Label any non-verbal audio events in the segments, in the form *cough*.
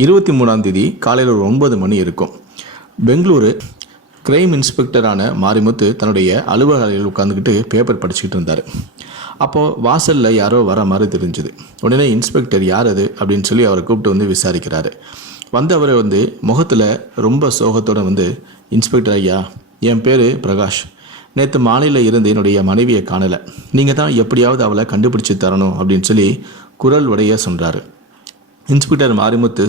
இருபத்தி மூணாம் தேதி காலையில் ஒரு ஒன்பது மணி இருக்கும். பெங்களூரு கிரைம் இன்ஸ்பெக்டரான மாரிமுத்து தன்னுடைய அலுவலக அறையில் உட்காந்துக்கிட்டு பேப்பர் படிச்சுக்கிட்டு இருந்தார். அப்போது வாசலில் யாரோ வர மாதிரி தெரிஞ்சுது. உடனே இன்ஸ்பெக்டர் யார் அது அப்படின்னு சொல்லி அவரை கூப்பிட்டு வந்து விசாரிக்கிறாரு. வந்தவர் வந்து முகத்தில் ரொம்ப சோகத்தோடு வந்து இன்ஸ்பெக்டர் ஐயா என் பேர் பிரகாஷ். நேற்று மாலையில் இருந்து என்னுடைய மனைவியை காணலை. நீங்கள் தான் எப்படியாவது அவளை கண்டுபிடிச்சு தரணும் அப்படின்னு சொல்லி குரல் உடைய சொல்கிறாரு இன்ஸ்பெக்டர் மாரிமுத்து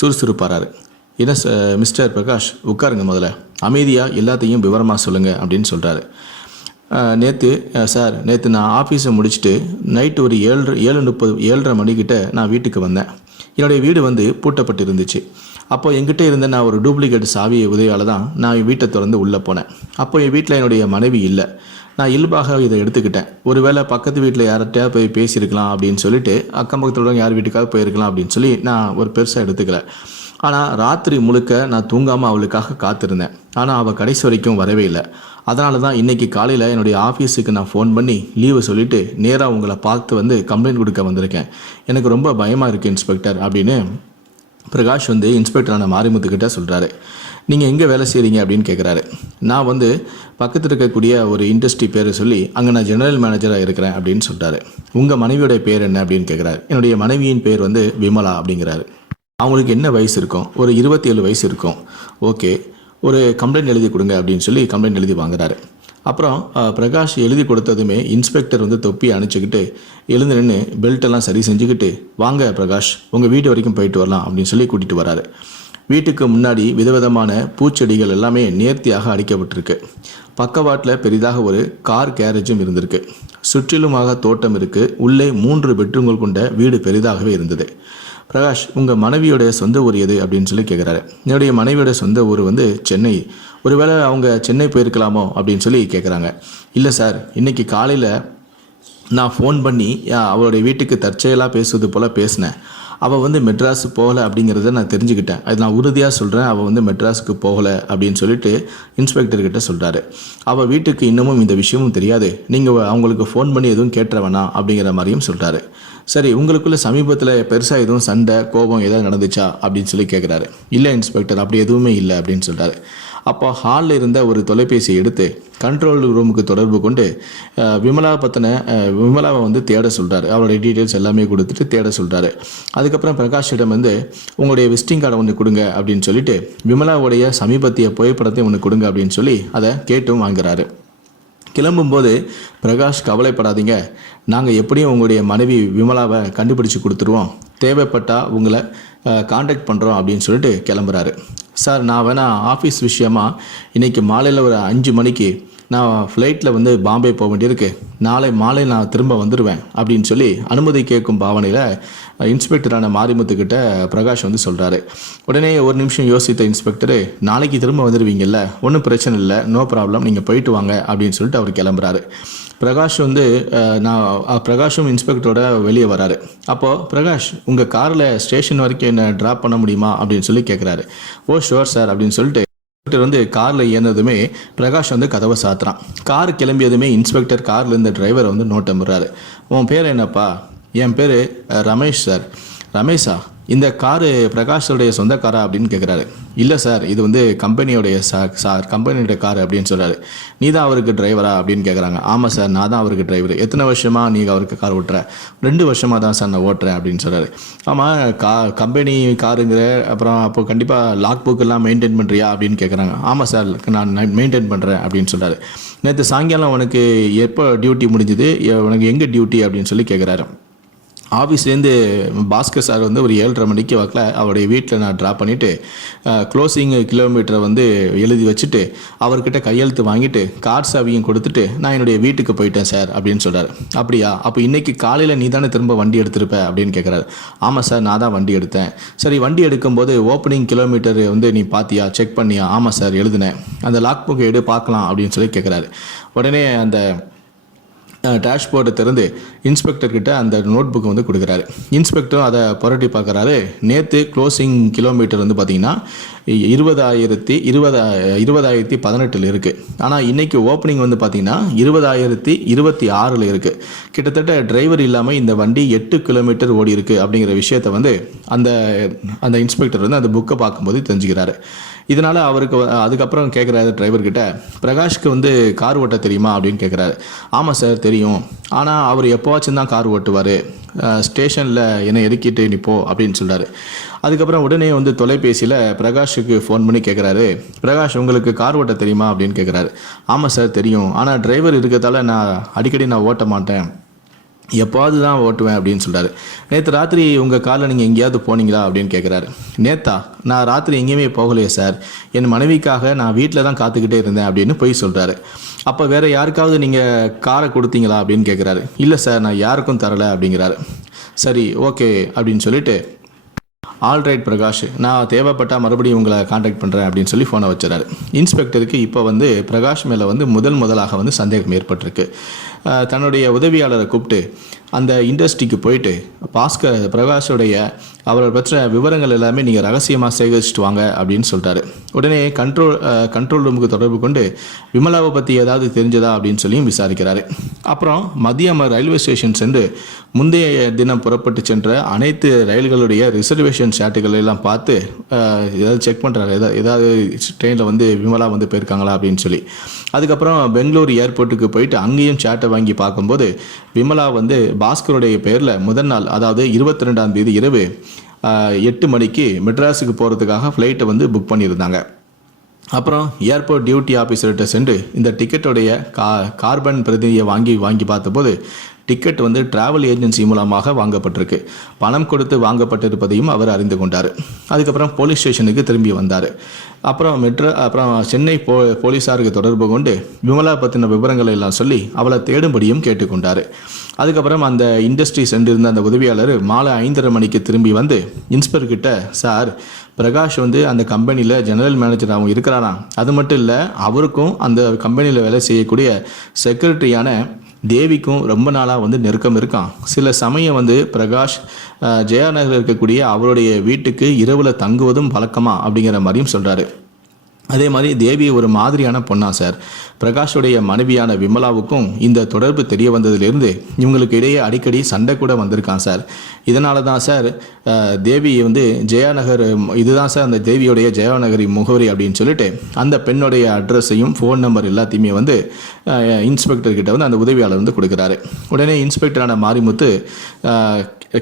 சுறுசுறுப்பாராரு என்ன ச- மிஸ்டர் பிரகாஷ் உட்காருங்க முதல்ல. அமைதியாக எல்லாத்தையும் விவரமாக சொல்லுங்கள் அப்படின்னு சொல்கிறாரு நேற்று சார் நேற்று நான் ஆஃபீஸை முடிச்சுட்டு நைட்டு ஒரு ஏழு ஏழு முப்பது ஏழரை மணிக்கிட்ட நான் வீட்டுக்கு வந்தேன். என்னுடைய வீடு வந்து பூட்டப்பட்டு இருந்துச்சு அப்போ என்கிட்ட இருந்த நான் ஒரு டூப்ளிகேட் சாவியை உதவியால் தான் நான் என் வீட்டை திறந்து உள்ளே போனேன். அப்போ என் வீட்டில் என்னுடைய மனைவி இல்லை. நான் இயல்பாக இதை எடுத்துக்கிட்டேன். ஒருவேளை பக்கத்து வீட்டில் யார்கிட்டயா போய் பேசியிருக்கலாம் அப்படின்னு சொல்லிட்டு அக்கம் பக்கத்துல யார் வீட்டுக்காக போயிருக்கலாம் அப்படின்னு சொல்லி நான் ஒரு பெருசாக எடுத்துக்கல. ஆனால் ராத்திரி முழுக்க நான் தூங்காமல் அவளுக்காக காத்திருந்தேன். ஆனால் அவள் கடைசி வரைக்கும் வரவே இல்லை. அதனால தான் இன்றைக்கி காலையில் என்னுடைய ஆஃபீஸுக்கு நான் ஃபோன் பண்ணி லீவு சொல்லிவிட்டு நேராக உங்களை பார்த்து வந்து கம்ப்ளைண்ட் கொடுக்க வந்திருக்கேன். எனக்கு ரொம்ப பயமாக இருக்குது இன்ஸ்பெக்டர் அப்படின்னு பிரகாஷ் வந்து இன்ஸ்பெக்டரான மாரிமுத்துக்கிட்ட சொல்கிறாரு நீங்கள் எங்கே வேலை செய்கிறீங்க அப்படின்னு கேட்குறாரு நான் வந்து பக்கத்தில் இருக்கக்கூடிய ஒரு இண்டஸ்ட்ரி பேரை சொல்லி அங்கே நான் ஜெனரல் மேனேஜராக இருக்கிறேன் அப்படின்னு சொல்கிறாரு உங்கள் மனைவியோட பேர் என்ன அப்படின்னு கேட்குறாரு என்னுடைய மனைவியின் பேர் வந்து விமலா அப்படிங்கிறாரு. அவங்களுக்கு என்ன வயசு இருக்கும்? ஒரு இருபத்தி ஏழு வயசு இருக்கும். ஓகே ஒரு கம்ப்ளைண்ட் எழுதி கொடுங்க அப்படின்னு சொல்லி கம்ப்ளைண்ட் எழுதி வாங்குறாரு. அப்புறம் பிரகாஷ் எழுதி கொடுத்ததுமே இன்ஸ்பெக்டர் வந்து தொப்பியை அணைச்சிக்கிட்டு எழுந்து நின்று பெல்ட்டெல்லாம் சரி செஞ்சுக்கிட்டு வாங்க பிரகாஷ் உங்கள் வீட்டு வரைக்கும் போயிட்டு வரலாம் அப்படின்னு சொல்லி கூட்டிகிட்டு வராரு. வீட்டுக்கு முன்னாடி விதவிதமான பூச்செடிகள் எல்லாமே நேர்த்தியாக அடிக்கப்பட்டிருக்கு. பக்கவாட்டில் பெரிதாக ஒரு கார் கேரேஜும் இருந்திருக்கு. சுற்றிலுமாக தோட்டம் இருக்கு. உள்ளே மூன்று பெட்ரூம்கள் கொண்ட வீடு பெரிதாகவே இருந்தது. பிரகாஷ் உங்கள் மனைவியோடைய சொந்த ஊர் எது அப்படின்னு சொல்லி கேட்குறாரு என்னுடைய மனைவியோட சொந்த ஊர் வந்து சென்னை. ஒருவேளை அவங்க சென்னை போயிருக்கலாமோ அப்படின்னு சொல்லி கேட்குறாங்க இல்லை சார் இன்னைக்கு காலையில் நான் ஃபோன் பண்ணி அஹ், அவளுடைய வீட்டுக்கு தற்செயலாக பேசுவது போல் பேசினேன். அவள் வந்து மெட்ராஸ் போகலை அப்படிங்கிறத நான் தெரிஞ்சுக்கிட்டேன். அது நான் உறுதியாக சொல்கிறேன் அவள் வந்து மெட்ராஸுக்கு போகலை அப்படின்னு சொல்லிட்டு இன்ஸ்பெக்டர்கிட்ட சொல்கிறாரு அவள் வீட்டுக்கு இன்னமும் இந்த விஷயமும் தெரியாது. நீங்கள் அவங்களுக்கு ஃபோன் பண்ணி எதுவும் கேட்டுற வேணாம் அப்படிங்கிற மாதிரியும் சொல்கிறாரு சரி உங்களுக்குள்ள சமீபத்தில் பெருசாக எதுவும் சண்டை கோபம் ஏதாவது நடந்துச்சா அப்படின்னு சொல்லி கேட்குறாரு இல்லை இன்ஸ்பெக்டர் அப்படி எதுவுமே இல்லை அப்படின்னு சொல்கிறாரு அப்போ ஹாலில் இருந்த ஒரு தொலைபேசியை எடுத்து கண்ட்ரோல் ரூமுக்கு தொடர்பு கொண்டு விமலா பற்றின விமலாவை வந்து தேட சொல்கிறாரு அவருடைய டீட்டெயில்ஸ் எல்லாமே கொடுத்துட்டு தேட சொல்கிறாரு அதுக்கப்புறம் பிரகாஷிடம் வந்து உங்களுடைய விசிட்டிங் கார்டை ஒன்று கொடுங்க அப்படின்னு சொல்லிட்டு விமலாவுடைய சமீபத்திய புகைப்படத்தை ஒன்று கொடுங்க அப்படின்னு சொல்லி அதை கேட்டும் வாங்குறாரு. கிளம்பும்போது பிரகாஷ் கவலைப்படாதீங்க. நாங்கள் எப்படியும் உங்களுடைய மனைவி விமலாவை கண்டுபிடிச்சு கொடுத்துருவோம். தேவைப்பட்டால் உங்களை காண்டாக்ட் பண்ணுறோம் அப்படின்னு சொல்லிட்டு கிளம்புறாரு. சார் நான் வேணா ஆஃபீஸ் விஷயமா இன்றைக்கி மாலையில் ஒரு அஞ்சு மணிக்கு நான் ஃப்ளைட்டில் வந்து பாம்பே போக வேண்டியிருக்கு. நாளை மாலை நான் திரும்ப வந்துடுவேன் அப்படின்னு சொல்லி அனுமதி கேட்கும் பாவனையில் இன்ஸ்பெக்டரான மாரிமுத்துக்கிட்ட பிரகாஷ் வந்து சொல்கிறாரு உடனே ஒரு நிமிஷம் யோசித்த இன்ஸ்பெக்டரு நாளைக்கு திரும்ப வந்துடுவீங்கல்ல ஒன்றும் பிரச்சனை இல்லை நோ ப்ராப்ளம் நீங்கள் போயிட்டு வாங்க அப்படின்னு சொல்லிட்டு அவர் கிளம்புறாரு. பிரகாஷ் வந்து நான் பிரகாஷும் இன்ஸ்பெக்டரோட வெளியே வராரு. அப்போது பிரகாஷ் உங்கள் காரில் ஸ்டேஷன் வரைக்கும் என்ன ட்ராப் பண்ண முடியுமா? அப்படின்னு சொல்லி கேட்குறாரு ஓ ஷுவர் சார் அப்படின்னு சொல்லிட்டு இன்ஸ்பெக்டர் வந்து காரில் ஏறினதுமே பிரகாஷ் வந்து கதவை சாத்துறான். கார் கிளம்பியதுமே இன்ஸ்பெக்டர் காரில் இருந்த டிரைவரை வந்து நோட்டமிடுறாரு. உன் பேர் என்னப்பா? என் பேர் ரமேஷ் சார் ரமேஷா? இந்த காரு பிரகாஷோடைய சொந்த காரா அப்படின்னு கேட்குறாரு இல்லை சார் இது வந்து கம்பெனியோடைய சா சார் கம்பெனியோட கார் அப்படின்னு சொல்கிறாரு நீ தான் அவருக்கு டிரைவரா அப்படின்னு கேட்குறாங்க ஆமாம் சார் நான் தான் அவருக்கு டிரைவர் எத்தனை வருஷமாக நீங்கள் அவருக்கு கார் ஓட்டுற? ரெண்டு வருஷமாக தான் சார் நான் ஓட்டுறேன் அப்படின்னு சொல்கிறாரு ஆமாம் கா கம்பெனி காருங்கிற அப்புறம் அப்போ கண்டிப்பாக லாக் புக் எல்லாம் மெயின்டைன் பண்ணுறியா அப்படின்னு கேட்குறாங்க ஆமாம் சார் நான் மெயின்டைன் பண்ணுறேன் அப்படின்னு சொல்கிறாரு நேற்று சாயங்காலம் உனக்கு எப்போ டியூட்டி முடிஞ்சுது? உனக்கு எங்கே டியூட்டி அப்படின்னு சொல்லி கேட்குறாரு ஆஃபீஸ்லேருந்து பாஸ்கர் சார் வந்து ஒரு ஏழரை மணிக்கு வாக்கில் அவருடைய வீட்டில் நான் ட்ராப் பண்ணிவிட்டு க்ளோசிங் கிலோமீட்டரை வந்து எழுதி வச்சுட்டு அவர்கிட்ட கையெழுத்து வாங்கிட்டு கார் சாவியும் கொடுத்துட்டு நான் என்னுடைய வீட்டுக்கு போயிட்டேன் சார் அப்படின்னு சொல்கிறார் அப்படியா? அப்போ இன்றைக்கி காலையில் நீ தானே திரும்ப வண்டி எடுத்திருப்ப? அப்படின்னு கேட்குறாரு ஆமாம் சார் நான் தான் வண்டி எடுத்தேன். சரி வண்டி எடுக்கும்போது ஓப்பனிங் கிலோமீட்டர் வந்து நீ பார்த்தியா செக் பண்ணியா? ஆமாம் சார் எழுதினேன். அந்த லாக் புக் எடு பார்க்கலாம். அப்படின்னு சொல்லி கேட்குறாரு உடனே அந்த டேஷ்போர்டை திறந்து இன்ஸ்பெக்டர் கிட்ட அந்த நோட் புக் வந்து கொடுக்குறாரு. இன்ஸ்பெக்டரும் அதை புரட்டி பார்க்குறாரு. நேற்று க்ளோசிங் கிலோமீட்டர் வந்து பார்த்தீங்கன்னா இருபதாயிரத்தி இருபதா இருபதாயிரத்தி பதினெட்டில் இருக்குது ஆனால் இன்றைக்கி ஓப்பனிங் வந்து பார்த்தீங்கன்னா இருபதாயிரத்தி இருபத்தி ஆறில் இருக்குது கிட்டத்தட்ட டிரைவர் இல்லாமல் இந்த வண்டி எட்டு கிலோமீட்டர் ஓடி இருக்குது அப்படிங்கிற விஷயத்த வந்து அந்த அந்த இன்ஸ்பெக்டர் வந்து அந்த புக்கை பார்க்கும்போது தெரிஞ்சுக்கிறாரு. இதனால் அவருக்கு அதுக்கப்புறம் கேட்குறாரு டிரைவர்கிட்ட பிரகாஷ்க்கு வந்து கார் ஓட்ட தெரியுமா அப்படின்னு கேட்குறாரு ஆமாம் சார் தெரியும். ஆனால் அவர் எப்போவாச்சும் தான் கார் ஓட்டுவார். ஸ்டேஷனில் என்னை இறக்கிட்டு நிப்போ அப்படின்னு சொல்கிறாரு அதுக்கப்புறம் உடனே வந்து தொலைபேசியில் பிரகாஷுக்கு ஃபோன் பண்ணி கேட்குறாரு பிரகாஷ் உங்களுக்கு கார் ஓட்ட தெரியுமா அப்படின்னு கேட்குறாரு ஆமாம் சார் தெரியும். ஆனால் டிரைவர் இருக்கிறதால நான் அடிக்கடி நான் ஓட்ட மாட்டேன். எப்போவாது தான் ஓட்டுவேன் அப்படின்னு சொல்கிறாரு நேற்று ராத்திரி உங்கள் காரில் நீங்கள் எங்கேயாவது போனீங்களா அப்படின்னு கேட்குறாரு நேத்தா நான் ராத்திரி எங்கேயுமே போகலையே சார். என் மனைவிக்காக நான் வீட்டில் தான் காத்துக்கிட்டே இருந்தேன் அப்படின்னு போய் சொல்கிறாரு அப்போ வேறு யாருக்காவது நீங்கள் காரை கொடுத்தீங்களா அப்படின்னு கேட்குறாரு இல்லை சார் நான் யாருக்கும் தரலை அப்படிங்கிறாரு. சரி ஓகே அப்படின்னு சொல்லிட்டு ஆல்ரைட் பிரகாஷ் நான் தேவைப்பட்டால் மறுபடியும் உங்களை காண்டாக்ட் பண்ணுறேன் அப்படின்னு சொல்லி ஃபோனை வச்சுறாரு இன்ஸ்பெக்டருக்கு இப்போ வந்து பிரகாஷ் மேலே வந்து முதல் முதலாக வந்து சந்தேகம் ஏற்பட்டிருக்கு. தன்னுடைய உதவியாளரை கூப்பிட்டு அந்த இண்டஸ்ட்ரிக்கு போயிட்டு பாஸ்கர் பிரகாஷுடைய அவரை பற்றின விவரங்கள் எல்லாமே நீங்கள் ரகசியமாக சேகரிச்சுட்டு வாங்க அப்படின்னு சொல்லிட்டாரு. உடனே கண்ட்ரோல் கண்ட்ரோல் ரூமுக்கு தொடர்பு கொண்டு விமலாவை பற்றி ஏதாவது தெரிஞ்சதா அப்படின்னு சொல்லியும் விசாரிக்கிறாரு. அப்புறம் மதியம் ரயில்வே ஸ்டேஷன் சென்று முந்தைய தினம் புறப்பட்டு சென்ற அனைத்து ரயில்களுடைய ரிசர்வேஷன் ஷாட்டுகள் எல்லாம் பார்த்து ஏதாவது செக் பண்ணுறாரு ஏதாவது ஏதாவது ட்ரெயினில் வந்து விமலா வந்து போயிருக்காங்களா அப்படின்னு சொல்லி. அதுக்கப்புறம் பெங்களூர் ஏர்போர்ட்டுக்கு போயிட்டு அங்கேயும் சேட்டை வாங்கி பார்க்கும்போது விமலா வந்து பாஸ்கருடைய பேரில் முதல் நாள் அதாவது இருபத்தி ரெண்டாம் தேதி இரவு எட்டு மணிக்கு மெட்ராஸுக்கு போகிறதுக்காக ஃப்ளைட்டை வந்து புக் பண்ணியிருந்தாங்க. அப்புறம் ஏர்போர்ட் டியூட்டி ஆஃபீஸர்கிட்ட சென்று இந்த டிக்கெட்டுடைய கா கார்பன் பிரதிநிதியை வாங்கி வாங்கி பார்த்தபோது டிக்கெட் வந்து டிராவல் ஏஜென்சி மூலமாக வாங்கப்பட்டிருக்கு. பணம் கொடுத்து வாங்கப்பட்டிருப்பதையும் அவர் அறிந்து கொண்டார். அதுக்கப்புறம் போலீஸ் ஸ்டேஷனுக்கு திரும்பி வந்தார். அப்புறம் மெட்ரோ அப்புறம் சென்னை போ போலீஸாருக்கு தொடர்பு கொண்டு விமலா பற்றின விவரங்களை எல்லாம் சொல்லி அவளை தேடும்படியும் கேட்டுக்கொண்டார். அதுக்கப்புறம் அந்த இண்டஸ்ட்ரி சென்றிருந்த அந்த உதவியாளர் மாலை ஐந்தரை மணிக்கு திரும்பி வந்து இன்ஸ்பெக்டர் கிட்ட சார் பிரகாஷ் வந்து அந்த கம்பெனியில் ஜெனரல் மேனேஜராகவும் இருக்கிறாராம். அது மட்டும் இல்லை அவருக்கும் அந்த கம்பெனியில் வேலை செய்யக்கூடிய செக்ரட்டரியான தேவிக்கும் ரொம்ப நாளாக வந்து நெருக்கம் இருக்கான். சில சமயம் வந்து பிரகாஷ் ஜெயாநகரில் ஜெயா இருக்கக்கூடிய அவருடைய வீட்டுக்கு இரவில் தங்குவதும் வழக்கமா அப்படிங்கிற மாதிரியும் சொல்கிறாரு அதே மாதிரி தேவி ஒரு மாதிரியான பொண்ணா சார். பிரகாஷுடைய மனைவியான விமலாவுக்கும் இந்த தொடர்பு தெரிய வந்ததுலேருந்து இவங்களுக்கு இடையே அடிக்கடி சண்டை கூட வந்திருக்கான் சார். இதனால தான் சார் தேவி வந்து ஜெயாநகர் இதுதான் சார் அந்த தேவியுடைய ஜெயாநகரி முகவரி அப்படின்னு சொல்லிட்டு அந்த பெண்ணுடைய அட்ரஸையும் ஃபோன் நம்பர் எல்லாத்தையுமே வந்து இன்ஸ்பெக்டர்கிட்ட வந்து அந்த உதவியாளர் வந்து கொடுக்குறாரு. உடனே இன்ஸ்பெக்டரான மாரிமுத்து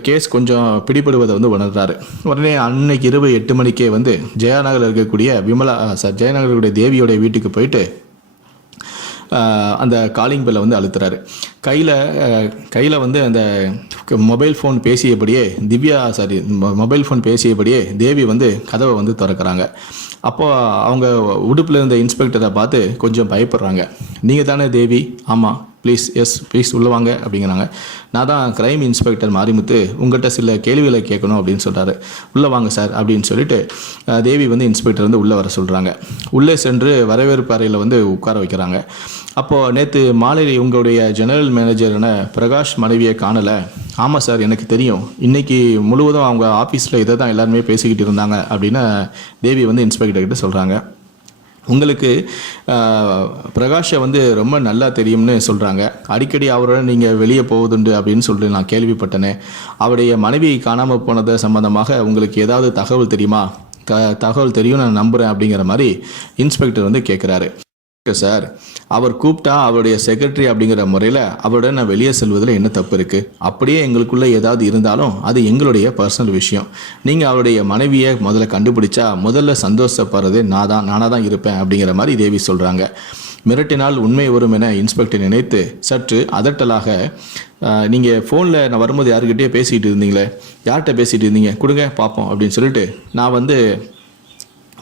கேஸ் கொஞ்சம் பிடிபடுவதை வந்து உணர்றாரு. உடனே அன்னைக்கு இரவு எட்டு மணிக்கே வந்து ஜெயாநகரில் இருக்கக்கூடிய விமலா சார் ஜெயநகருடைய தேவியோடைய வீட்டுக்கு போயிட்டு அந்த காலிங் பெல்லை வந்து அழுத்துறாரு. கையில் கையில் வந்து அந்த மொபைல் ஃபோன் பேசியபடியே திவ்யா சாரி மொபைல் ஃபோன் பேசியபடியே தேவி வந்து கதவை வந்து திறக்கிறாங்க. அப்போது அவங்க உடுப்பில் இருந்த இன்ஸ்பெக்டரை பார்த்து கொஞ்சம் பயப்படுறாங்க. நீங்கள் தானே தேவி? ஆமாம் ப்ளீஸ் எஸ் ப்ளீஸ் உள்ளே வாங்க அப்படிங்கிறாங்க. நான் தான் கிரைம் இன்ஸ்பெக்டர் மாரிமுத்து உங்கள்கிட்ட சில கேள்விகளை கேட்கணும் அப்படின்னு சொல்கிறாரு உள்ளே வாங்க சார் அப்படின்னு சொல்லிட்டு தேவி வந்து இன்ஸ்பெக்டர் வந்து உள்ளே வர சொல்கிறாங்க உள்ளே சென்று வரவேற்பு அறையில் வந்து உட்கார வைக்கிறாங்க. அப்போது நேற்று மாலை உங்களுடைய ஜெனரல் மேனேஜரான பிரகாஷ் மனைவியை காணலை. ஆமாம் சார் எனக்கு தெரியும். இன்றைக்கி முழுவதும் அவங்க ஆஃபீஸில் இதை தான் எல்லாருமே பேசிக்கிட்டு இருந்தாங்க அப்படின்னு தேவி வந்து இன்ஸ்பெக்டர்கிட்ட சொல்கிறாங்க உங்களுக்கு பிரகாஷை வந்து ரொம்ப நல்லா தெரியும்னு சொல்கிறாங்க அடிக்கடி அவரோட நீங்கள் வெளியே போவதுண்டு அப்படின்னு சொல்லிட்டு நான் கேள்விப்பட்டேனே. அவருடைய மனைவி காணாமல் போனதை சம்பந்தமாக உங்களுக்கு ஏதாவது தகவல் தெரியுமா? த தகவல் தெரியும் நான் நம்புகிறேன் அப்படிங்கிற மாதிரி இன்ஸ்பெக்டர் வந்து கேட்குறாரு சார். அவர் கூப்பிட்டா அவருடைய செக்ரட்டரி அப்படிங்கிற முறையில் அவரோட நான் வெளியே செல்வதில் என்ன தப்பு இருக்குது அப்படியே எங்களுக்குள்ளே ஏதாவது இருந்தாலும் அது எங்களுடைய பர்சனல் விஷயம். நீங்கள் அவருடைய மனைவியை முதல்ல கண்டுபிடிச்சா முதல்ல சந்தோஷப்படுறது நான் தான் நானாக தான் இருப்பேன் அப்படிங்கிற மாதிரி தேவி சொல்கிறாங்க மிரட்டினால் உண்மை வரும் என இன்ஸ்பெக்டர் நினைத்து சற்று அதட்டலாக நீங்கள் ஃபோனில் நான் வரும்போது யாருக்கிட்டே பேசிகிட்டு இருந்தீங்களே. யார்கிட்ட பேசிகிட்டு இருந்தீங்க? கொடுங்க பார்ப்போம் அப்படின்னு சொல்லிட்டு நான் வந்து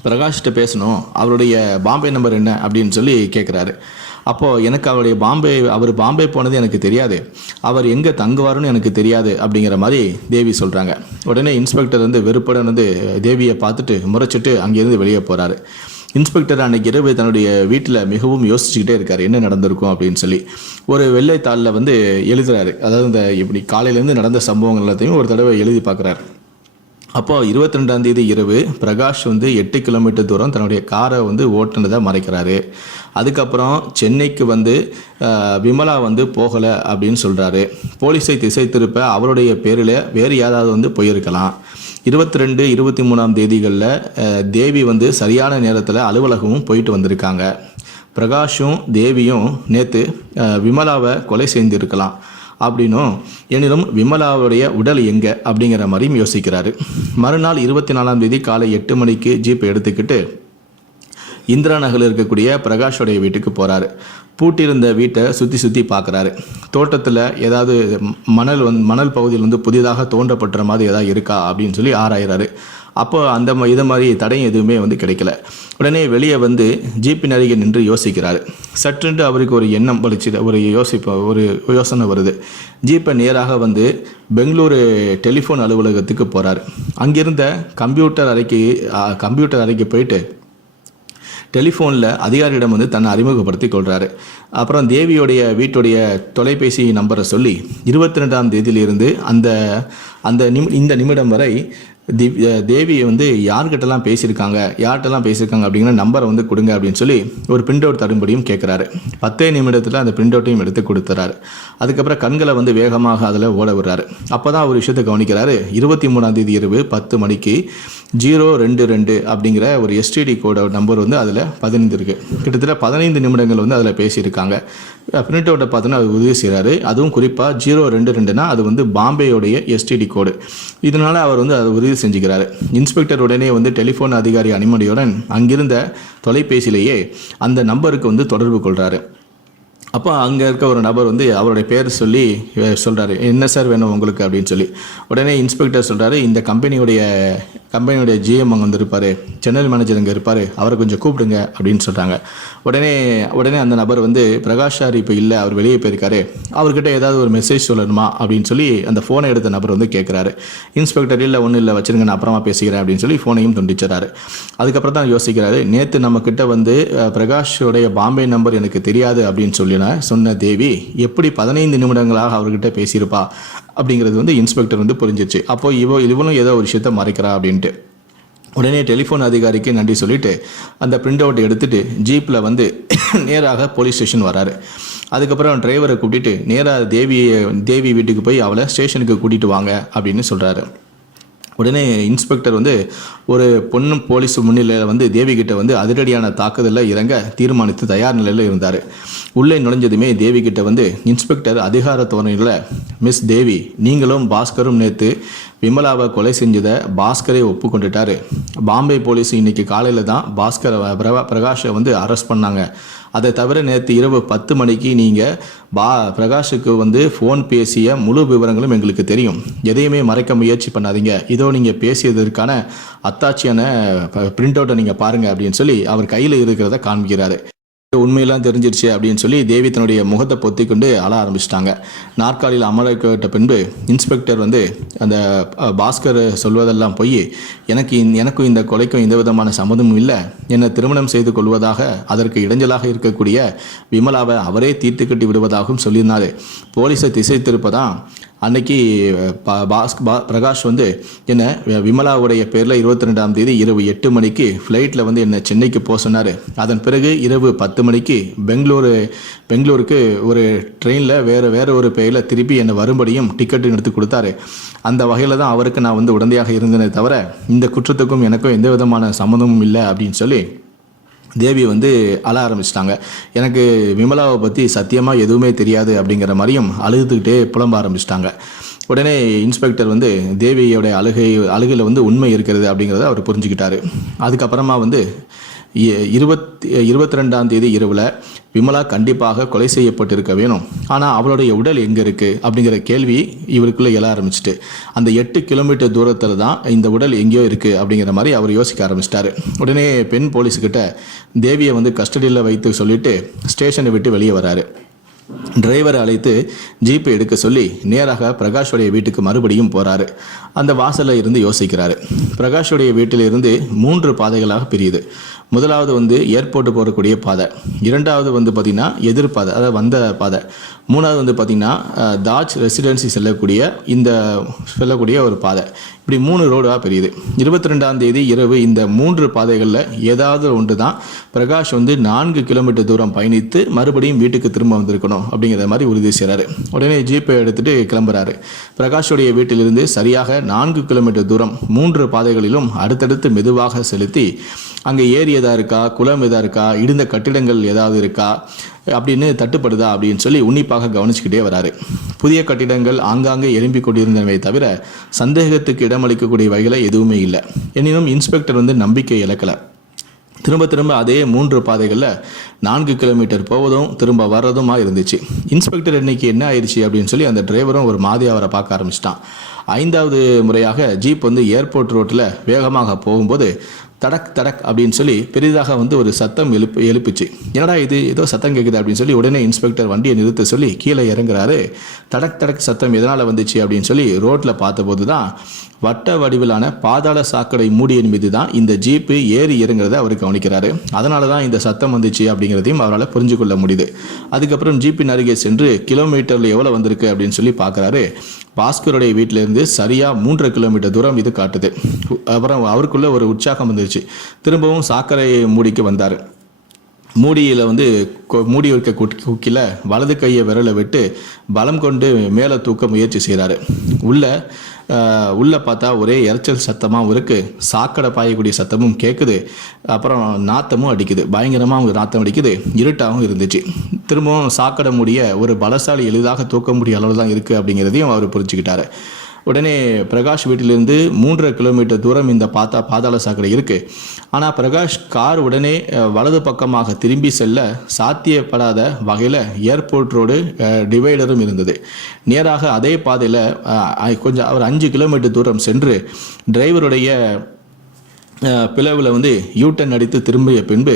பிரகாஷ்கிட்ட பேசணும் அவருடைய பாம்பே நம்பர் என்ன அப்படின்னு சொல்லி கேட்குறாரு அப்போது எனக்கு அவருடைய பாம்பே அவர் பாம்பே போனது எனக்கு தெரியாது. அவர் எங்கே தங்குவாருன்னு எனக்கு தெரியாது அப்படிங்கிற மாதிரி தேவி சொல்கிறாங்க உடனே இன்ஸ்பெக்டர் வந்து வெறுப்புடன் வந்து தேவியை பார்த்துட்டு முறைச்சிட்டு அங்கேருந்து வெளியே போகிறாரு இன்ஸ்பெக்டர் அன்னைக்கு இரவு தன்னுடைய வீட்டில் மிகவும் யோசிச்சுக்கிட்டே இருக்கார். என்ன நடந்திருக்கும் அப்படின்னு சொல்லி. ஒரு வெள்ளை தாளில் வந்து எழுதுறாரு. அதாவது இந்த இப்படி காலையிலேருந்து நடந்த சம்பவங்கள் எல்லாத்தையும் ஒரு தடவை எழுதி பார்க்குறாரு. அப்போ இருபத்தி ரெண்டாம் தேதி இரவு பிரகாஷ் வந்து எட்டு கிலோமீட்டர் தூரம் தன்னுடைய காரை வந்து ஓட்டுனதை மறைக்கிறாரு. அதுக்கப்புறம் சென்னைக்கு வந்து விமலா வந்து போகலை அப்படின்னு சொல்கிறாரு போலீஸை திசை திருப்ப அவருடைய பேரில் வேறு யாராவது வந்து போயிருக்கலாம். இருபத்தி ரெண்டு இருபத்தி மூணாம் தேதிகளில் தேவி வந்து சரியான நேரத்தில் அலுவலகமும் போயிட்டு வந்திருக்காங்க. பிரகாஷும் தேவியும் நேற்று விமலாவை கொலை செய்திருக்கலாம். அப்படின்னும் எனினும் விமலாவுடைய உடல் எங்கே? அப்படிங்கிற மாதிரியும் யோசிக்கிறாரு. மறுநாள் இருபத்தி நாலாம் தேதி காலை எட்டு மணிக்கு ஜீப் எடுத்துக்கிட்டு இந்திரா நகரில் இருக்கக்கூடிய பிரகாஷோடைய வீட்டுக்கு போகிறாரு பூட்டியிருந்த வீட்டை சுற்றி சுற்றி பார்க்குறாரு தோட்டத்தில் ஏதாவது மணல் வந் மணல் பகுதியில் வந்து புதிதாக தோன்றப்பட்டுற மாதிரி ஏதாவது இருக்கா அப்படின்னு சொல்லி ஆராயிறாரு. அப்போ அந்த ம- இது மாதிரி தடையும் எதுவுமே வந்து கிடைக்கல. உடனே வெளியே வந்து ஜீப்பின் அருகே நின்று யோசிக்கிறார். சற்றுண்டு அவருக்கு ஒரு எண்ணம் வலிச்சு ஒரு யோசிப்ப ஒரு யோசனை வருது. ஜீப்பை நேராக வந்து பெங்களூரு டெலிஃபோன் அலுவலகத்துக்கு போகிறார் அங்கிருந்த கம்ப்யூட்டர் அறைக்கு கம்ப்யூட்டர் அறைக்கு போயிட்டு டெலிஃபோனில் அதிகாரியிடம் வந்து தன்னை அறிமுகப்படுத்தி கொள்கிறாரு அப்புறம் தேவியோடைய வீட்டுடைய தொலைபேசி நம்பரை சொல்லி இருபத்தி ரெண்டாம் தேதியிலிருந்து அந்த அந்த நிமி இந்த நிமிடம் வரை திவ் தேவி வந்து யார்கிட்டலாம் பேசியிருக்காங்க யார்கிட்டலாம் பேசியிருக்காங்க அப்படிங்கிற நம்பரை வந்து கொடுங்க அப்படின்னு சொல்லி ஒரு பிரிண்ட் அவுட் தரும்படியும் கேட்குறாரு பத்தே நிமிடத்தில் அந்த பிரிண்ட் அவுட்டையும் எடுத்து கொடுத்துறாரு. அதுக்கப்புறம் கண்களை வந்து வேகமாக அதில் ஓட விடுறாரு. அப்போ தான் ஒரு விஷயத்தை கவனிக்கிறாரு. இருபத்தி மூணாம் தேதி இரவு பத்து மணிக்கு ஜீரோ ரெண்டு ரெண்டு அப்படிங்கிற ஒரு எஸ்டிடி கோட நம்பர் வந்து அதில் பதினைந்து இருக்குது கிட்டத்தட்ட பதினைந்து நிமிடங்கள் வந்து அதில் பேசியிருக்காங்க. பிரிண்ட் அவுட்டை பார்த்தோன்னா அது உதவி செய்கிறாரு அதுவும் குறிப்பாக ஜீரோ ரெண்டு ரெண்டுனா அது வந்து பாம்பேயோடைய எஸ்டிடி கோடு இதனால் அவர் வந்து அதை உதவி செஞ்சுக்கிறாரு. இன்ஸ்பெக்டர் உடனே வந்து டெலிஃபோன் அதிகாரி அனுமதியுடன் அங்கிருந்த தொலைபேசியிலேயே அந்த நம்பருக்கு வந்து தொடர்பு கொள்கிறாரு அப்போ அங்கே இருக்க ஒரு நபர் வந்து அவருடைய பேர் சொல்லி சொல்கிறாரு என்ன சார் வேணும் உங்களுக்கு அப்படின்னு சொல்லி. உடனே இன்ஸ்பெக்டர் சொல்கிறாரு இந்த கம்பெனியுடைய கம்பெனியுடைய ஜிஎம் அங்கே வந்து இருப்பார். ஜெனரல் மேனேஜர் அங்கே இருப்பார். அவரை கொஞ்சம் கூப்பிடுங்க அப்படின்னு சொல்கிறாங்க உடனே உடனே அந்த நபர் வந்து பிரகாஷ் சார் இப்போ இல்லை அவர் வெளியே போயிருக்காரு. அவர்கிட்ட ஏதாவது ஒரு மெசேஜ் சொல்லணுமா அப்படின்னு சொல்லி அந்த ஃபோனை எடுத்த நபர் வந்து கேட்குறாரு இன்ஸ்பெக்டர் இல்லை ஒன்றும் இல்லை வச்சிருங்க நான் அப்புறமா பேசிக்கிறேன் அப்படின்னு சொல்லி ஃபோனையும் துண்டிச்சிடறாரு. அதுக்கப்புறம் தான் யோசிக்கிறாரு நேற்று நம்மக்கிட்ட வந்து அஹ், பிரகாஷோடைய பாம்பே நம்பர் எனக்கு தெரியாது அப்படின்னு சொல்லி சொன்ன தேவி எப்படி பதினைந்து நிமிடங்களாக அவர்கிட்ட பேசியிருப்பா? அப்படிங்கிறது வந்து இன்ஸ்பெக்டர் வந்து புரிஞ்சிச்சு அப்போ இவ இவனும் ஏதோ ஒரு விஷயத்த மறைக்கிறா அப்படின்ட்டு. உடனே டெலிஃபோன் அதிகாரிக்கு நன்றி சொல்லிட்டு அந்த பிரிண்ட் அவுட் எடுத்துட்டு ஜீப்பில் வந்து *coughs* நேராக போலீஸ் ஸ்டேஷன் வராரு. அதுக்கப்புறம் டிரைவரை கூட்டிட்டு நேராக தேவியை தேவி வீட்டுக்கு போய் அவளை ஸ்டேஷனுக்கு கூட்டிட்டு வாங்க அப்படின்னு சொல்கிறாரு உடனே இன்ஸ்பெக்டர் வந்து ஒரு பொண்ணு போலீஸ் முன்னிலையில் வந்து தேவி கிட்ட வந்து அதிரடியான தாக்குதலில் இறங்க தீர்மானித்து தயார் நிலையில் இருந்தார். உள்ளே நுழைஞ்சதுமே தேவி கிட்ட வந்து இன்ஸ்பெக்டர் அதிகார தோரணையில் மிஸ் தேவி நீங்களும் பாஸ்கரும் நேற்று விமலாவை கொலை செஞ்சதை பாஸ்கரை ஒப்புக்கொண்டுட்டாரு. பாம்பே போலீஸ் இன்னைக்கு காலையில் தான் பாஸ்கர் பிரகாஷை வந்து அரெஸ்ட் பண்ணாங்க. அதை தவிர நேற்று இரவு பத்து மணிக்கு நீங்கள் பா பிரகாஷுக்கு வந்து ஃபோன் பேசிய முழு விவரங்களும் எங்களுக்கு தெரியும். எதையுமே மறைக்க முயற்சி பண்ணாதீங்க. இதோ நீங்கள் பேசியதற்கான அத்தாட்சியான பிரிண்ட் அவுட்டை நீங்கள் பாருங்கள் அப்படின்னு சொல்லி அவர் கையில் இருக்கிறத காண்பிக்கிறாரு. உண்மையெல்லாம் தெரிஞ்சிருச்சு அப்படின்னு சொல்லி தேவி தன்னுடைய முகத்தை பொத்திக்கொண்டு அழ ஆரம்பிச்சிட்டாங்க. நாற்காலியில் அமர்க்கப்பட்ட பின்பு இன்ஸ்பெக்டர் வந்து அந்த பாஸ்கர் சொல்வதெல்லாம் போய். எனக்கு எனக்கும் இந்த கொலைக்கும் எந்த விதமான சம்மதமும் இல்லை. என்னை திருமணம் செய்து கொள்வதாக அதற்கு இடைஞ்சலாக இருக்கக்கூடிய விமலாவை அவரே தீர்த்து கட்டி விடுவதாகவும் சொல்லியிருந்தார். போலீஸை திசை திருப்பதான் அன்னைக்கு ப- பாஸ் பா பிரகாஷ் வந்து என்ன விமலாவுடைய பேரில் இருபத்தி ரெண்டாம் தேதி இரவு எட்டு மணிக்கு ஃப்ளைட்டில் வந்து என்னை சென்னைக்கு போக சொன்னார். அதன் பிறகு இரவு பத்து மணிக்கு பெங்களூரு பெங்களூருக்கு ஒரு ட்ரெயினில் வேறு வேறு ஒரு பெயரில் திருப்பி என்னை வரும்படியும் டிக்கெட்டு எடுத்து கொடுத்தாரு. அந்த வகையில் தான் அவருக்கு நான் வந்து உடந்தையாக இருந்தேனே தவிர இந்த குற்றத்துக்கும் எனக்கும் எந்த விதமான சம்மந்தமும் இல்லை அப்படின்னு சொல்லி தேவி வந்து அழ ஆரம்பிச்சிட்டாங்க. எனக்கு விமலாவை பற்றி சத்தியமாக எதுவுமே தெரியாது அப்படிங்கிற மாதிரியும் அழுதுகிட்டே புலம்ப ஆரம்பிச்சிட்டாங்க. உடனே இன்ஸ்பெக்டர் வந்து தேவியோட அழுகை அழுகையில் வந்து உண்மை இருக்கிறது அப்படிங்கிறத அவர் புரிஞ்சுக்கிட்டாரு. அதுக்கப்புறமா வந்து இ- இருபத்தி ரெண்டாம் தேதி இரவில் விமலா கண்டிப்பாக கொலை செய்யப்பட்டிருக்க வேணும். ஆனால் அவளுடைய உடல் எங்கே இருக்குது அப்படிங்கிற கேள்வி இவருக்குள்ளே எழ ஆரம்பிச்சிட்டு அந்த எட்டு கிலோமீட்டர் தூரத்தில் தான் இந்த உடல் எங்கேயோ இருக்குது அப்படிங்கிற மாதிரி அவர் யோசிக்க ஆரம்பிச்சிட்டாரு. உடனே பெண் போலீஸுக்கிட்ட தேவியை வந்து கஸ்டடியில் வைத்து சொல்லிட்டு ஸ்டேஷனை விட்டு வெளியே வராரு. டிரைவரை அழைத்து ஜீப்பை எடுக்க சொல்லி நேராக பிரகாஷுடைய வீட்டுக்கு மறுபடியும் போகிறாரு அந்த வாசலில் இருந்து யோசிக்கிறாரு. பிரகாஷுடைய வீட்டிலிருந்து மூன்று பாதைகளாக பிரியுது. முதலாவது வந்து ஏர்போர்ட்டு போகக்கூடிய பாதை. இரண்டாவது வந்து பார்த்திங்கன்னா எதிர்பாதை அதாவது வந்த பாதை. மூணாவது வந்து பார்த்திங்கன்னா தாஜ் ரெசிடென்சி செல்லக்கூடிய இந்த செல்லக்கூடிய ஒரு பாதை. இப்படி மூணு ரோடாக பெரியுது. இருபத்தி ரெண்டாம் தேதி இரவு இந்த மூன்று பாதைகளில் ஏதாவது ஒன்று தான் பிரகாஷ் வந்து நான்கு கிலோமீட்டர் தூரம் பயணித்து மறுபடியும் வீட்டுக்கு திரும்ப வந்திருக்கணும் அப்படிங்கிற மாதிரி உறுதி செய்கிறாரு உடனே ஜிபே எடுத்துட்டு கிளம்புறாரு. பிரகாஷுடைய வீட்டிலிருந்து சரியாக நான்கு கிலோமீட்டர் தூரம் மூன்று பாதைகளிலும் அடுத்தடுத்து மெதுவாக செலுத்தி அங்கே ஏறி எதா இருக்கா? குளம் எதா இருக்கா? இடிந்த கட்டிடங்கள் ஏதாவது இருக்கா? அப்படின்னு தட்டுப்படுதா அப்படின்னு சொல்லி உன்னிப்பாக கவனிச்சுக்கிட்டே வராரு. புதிய கட்டிடங்கள் ஆங்காங்கே எழும்பி கொண்டிருந்தனவே தவிர சந்தேகத்துக்கு இடமளிக்கக்கூடிய வகையில் எதுவுமே இல்லை. எனினும் இன்ஸ்பெக்டர் வந்து நம்பிக்கை இழக்கலை. திரும்ப திரும்ப அதே மூன்று பாதைகளில் நான்கு கிலோமீட்டர் போவதும் திரும்ப வர்றதுமா இருந்துச்சு. இன்ஸ்பெக்டர் இன்னைக்கு என்ன ஆயிடுச்சு அப்படின்னு சொல்லி அந்த டிரைவரும் ஒரு மாதிரி அவரை பார்க்க ஆரம்பிச்சிட்டான். ஐந்தாவது முறையாக ஜீப் வந்து ஏர்போர்ட் ரோட்டில் வேகமாக போகும்போது தடக் தடக் அப்படின்னு சொல்லி பெரிதாக வந்து ஒரு சத்தம் எழுப்பு எழுப்புச்சு. என்னடா இது? ஏதோ சத்தம் கேட்குது அப்படின்னு சொல்லி உடனே இன்ஸ்பெக்டர் வண்டியை நிறுத்த சொல்லி கீழே இறங்குறாரு. தடக் தடக் சத்தம் எதனால் வந்துச்சு அப்படின்னு சொல்லி ரோட்டில் பார்த்தபோது தான் வட்ட வடிவிலான பாதாள சாக்கடை மூடியின் மீது தான் இந்த ஜீப்பு ஏறி இறங்குறத அவர் கவனிக்கிறாரு. அதனால தான் இந்த சத்தம் வந்துச்சு அப்படிங்கிறதையும் அவரால் புரிஞ்சு கொள்ள முடியுது. அதுக்கப்புறம் ஜீப்பின் அருகே சென்று கிலோமீட்டரில் எவ்வளோ வந்திருக்கு அப்படின்னு சொல்லி பார்க்குறாரு. பாஸ்கருடைய வீட்டிலேருந்து சரியாக மூன்றரை கிலோமீட்டர் தூரம் இது காட்டுது. அப்புறம் அவருக்குள்ளே ஒரு உற்சாகம் வந்துருச்சு. திரும்பவும் சாக்கரை மூடிக்கு வந்தார். மூடியில் வந்து கொ- மூடி வைக்க குக்- குக்கில வலது கையை விரலை விட்டு பலம் கொண்டு மேலே தூக்க முயற்சி செய்கிறாரு உள்ள உள்ளே பார்த்தா ஒரே இறைச்சல் சத்தமாகவும் இருக்குது சாக்கடை பாயக்கூடிய சத்தமும் கேட்குது அப்புறம் நாத்தமும் அடிக்குது. பயங்கரமாக அவங்க நாத்தம் அடிக்குது. இருட்டாகவும் இருந்துச்சு. திரும்பவும் சாக்கடை முடிய ஒரு பலசாலி எளிதாக தூக்க முடிய அளவு தான் இருக்குது அப்படிங்கிறதையும் அவர் புரிஞ்சுக்கிட்டாரு. உடனே பிரகாஷ் வீட்டிலிருந்து மூன்றரை கிலோமீட்டர் தூரம் இந்த பாத்தா பாதாள சாக்கடை இருக்குது ஆனால் பிரகாஷ் கார் உடனே வலது பக்கமாக திரும்பி செல்ல சாத்தியப்படாத வகையில் ஏர்போர்ட் ரோடு டிவைடரும் இருந்தது. நேராக அதே பாதையில் கொஞ்சம் அவர் அஞ்சு கிலோமீட்டர் தூரம் சென்று டிரைவருடைய பிளவில் வந்து யூட்டன் அடித்து திரும்பிய பின்பு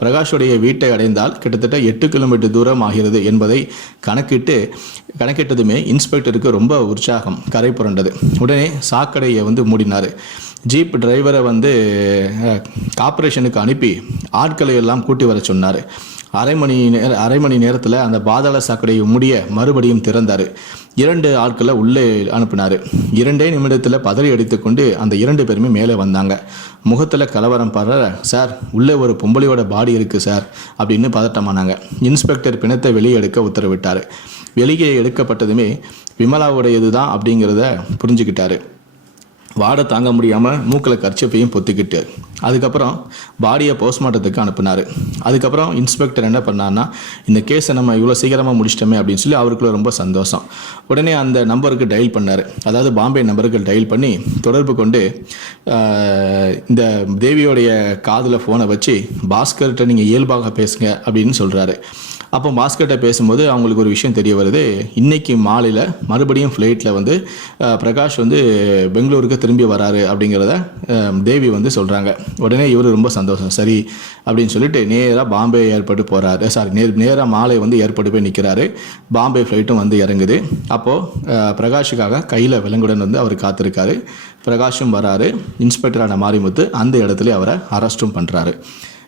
பிரகாஷுடைய வீட்டை அடைந்தால் கிட்டத்தட்ட எட்டு கிலோமீட்டர் தூரம் ஆகிறது என்பதை கணக்கிட்டு கணக்கிட்டதுமே இன்ஸ்பெக்டருக்கு ரொம்ப உற்சாகம் கரை புரண்டது. உடனே சாக்கடையை வந்து மூடினார். ஜீப் டிரைவரை வந்து கார்பரேஷனுக்கு அனுப்பி ஆட்களை எல்லாம் கூட்டி வர சொன்னார். அரை மணி நேர அரை மணி நேரத்தில் அந்த பாதாள சாக்கடையை முடிய மறுபடியும் திறந்தார். இரண்டு ஆட்களை உள்ளே அனுப்பினார். இரண்டே நிமிடத்தில் பதறி அடித்துக்கொண்டு அந்த இரண்டு பேருமே மேலே வந்தாங்க. முகத்தில் கலவரம் படுற சார் உள்ளே ஒரு பொம்பளையோட பாடி இருக்குது சார் அப்படின்னு பதட்டமானாங்க. இன்ஸ்பெக்டர் பிணத்தை வெளியே எடுக்க உத்தரவிட்டார். வெளியே எடுக்கப்பட்டதுமே விமலாவுடையது தான் அப்படிங்கிறத புரிஞ்சுக்கிட்டாரு. வாடை தாங்க முடியாமல் மூக்கில் கர்ச்சப்பையும் பொத்திக்கிட்டு. அதுக்கப்புறம் பாடியை போஸ்ட்மார்ட்டத்துக்கு அனுப்புனார். அதுக்கப்புறம் இன்ஸ்பெக்டர் என்ன பண்ணார்னா இந்த கேஸை நம்ம இவ்வளோ சீக்கிரமாக முடிச்சிட்டோமே அப்படின்னு சொல்லி அவருக்குள்ள ரொம்ப சந்தோஷம். உடனே அந்த நம்பருக்கு டயல் பண்ணார். அதாவது பாம்பே நம்பருக்கு டயல் பண்ணி தொடர்பு கொண்டு இந்த தேவியோடைய காதில் ஃபோனை வச்சு பாஸ்கர்கிட்ட நீங்கள் இயல்பாக பேசுங்க அப்படின்னு சொல்கிறாரு அப்போ பாஸ்கர்கிட்ட பேசும்போது அவங்களுக்கு ஒரு விஷயம் தெரிய வருது. இன்னைக்கு மாலையில் மறுபடியும் ஃப்ளைட்டில் வந்து பிரகாஷ் வந்து பெங்களூருக்கு திரும்பி வராரு அப்படிங்கிறத தேவி வந்து சொல்கிறாங்க உடனே இவர் ரொம்ப சந்தோஷம். சரி அப்படின்னு சொல்லிட்டு நேராக பாம்பே ஏற்பட்டு போகிறாரு சாரி நேர் நேராக மாலை வந்து ஏற்பட்டு போய் நிற்கிறாரு பாம்பே ஃப்ளைட்டும் வந்து இறங்குது. அப்போது பிரகாஷுக்காக கையில் விலங்குடன் வந்து அவர் காத்திருக்காரு. பிரகாஷும் வராரு. இன்ஸ்பெக்டரான மாரிமுத்து அந்த இடத்துல அவரை அரெஸ்ட்டும் பண்ணுறாரு